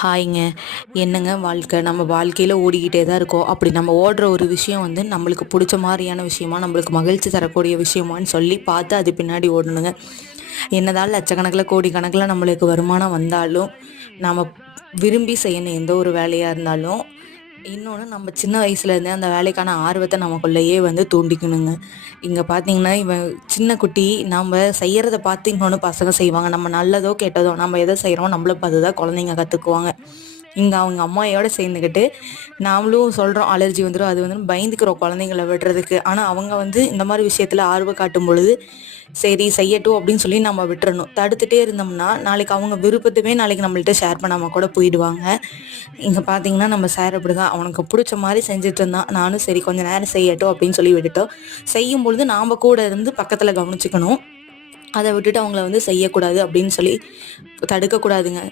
ஹாய்ங்க. என்னங்க வாழ்க்கை, நம்ம வாழ்க்கையில் ஓடிக்கிட்டே தான் இருக்கோம். அப்படி நம்ம ஓடுற ஒரு விஷயம் வந்து நம்மளுக்கு பிடிச்ச மாதிரியான விஷயமா, நம்மளுக்கு மகிழ்ச்சி தரக்கூடிய விஷயமான்னு சொல்லி பார்த்து அது பின்னாடி ஓடணுங்க. என்னதான் லட்சக்கணக்கில் கோடிக்கணக்கில் நம்மளுக்கு வருமானம் வந்தாலும், நாம் விரும்பி செய்யணும் எந்த ஒரு வேலையாக இருந்தாலும். இன்னொன்று, நம்ம சின்ன வயசுலேருந்தே அந்த வேலைக்கான ஆர்வத்தை நமக்குள்ளேயே வந்து தூண்டிக்கணுங்க. இங்கே பார்த்தீங்கன்னா, இவன் சின்ன குட்டி நம்ம செய்கிறத பார்த்து இன்னொன்று பசங்க செய்வாங்க. நம்ம நல்லதோ கெட்டதோ நம்ம எதை செய்கிறோம் நம்மள பார்த்து தான் குழந்தைங்க கற்றுக்குவாங்க. இங்கே அவங்க அம்மாயோட சேர்ந்துக்கிட்டு நாமளும் சொல்கிறோம் அலர்ஜி வந்துடும் அது வந்து பயந்துக்கிறோம் குழந்தைங்கள விடுறதுக்கு. ஆனால் அவங்க வந்து இந்த மாதிரி விஷயத்தில் ஆர்வம் காட்டும் பொழுது சரி செய்யட்டும் அப்படின்னு சொல்லி நம்ம விட்டுறணும். தடுத்துட்டே இருந்தோம்னா நாளைக்கு அவங்க விருப்பத்துமே நாளைக்கு நம்மள்ட்ட ஷேர் பண்ணாமல் கூட போயிடுவாங்க. இங்கே பார்த்தீங்கன்னா நம்ம சார் அப்படி தான் அவனுக்கு பிடிச்ச மாதிரி செஞ்சுட்டு இருந்தான். நானும் சரி கொஞ்சம் நேரம் செய்யட்டும் அப்படின்னு சொல்லி விட்டுட்டோம். செய்யும் பொழுது நாம் கூட இருந்து பக்கத்தில் கவனிச்சுக்கணும். அதை விட்டுட்டு அவங்கள வந்து செய்யக்கூடாது அப்படின்னு சொல்லி தடுக்கக்கூடாதுங்க.